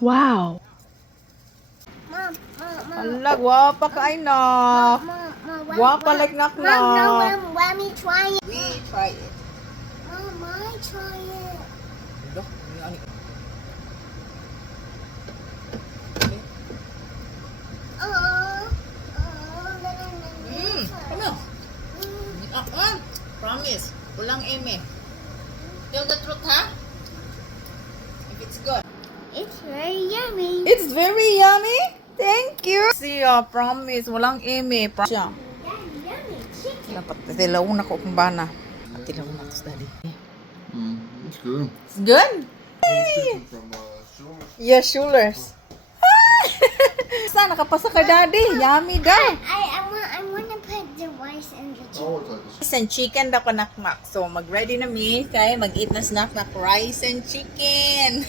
Wow. Ala, guwapa ka ay nak. Guwapa like nak na. Let me try it. We try it. Mom, I try it. Dah, ni ani. Come on. Promise. Walang eme. Tell the truth, ha? If it's good. It's very yummy. It's very yummy. Thank you. See, promise. Walang eme. Siya. Yummy chicken. Dapat tilauna ko kung bana. Tilauna ko sa daddy. It's good. It's good? Chicken from Schumer's. Yeah, Schuler's. Saan nakapasa ka, daddy? Yummy daw. I want to put the rice in the chicken. Oh, it's like this. Rice and chicken daw panakmak. So, mag-ready na mi. Kaya mag-eat na snack na rice and chicken.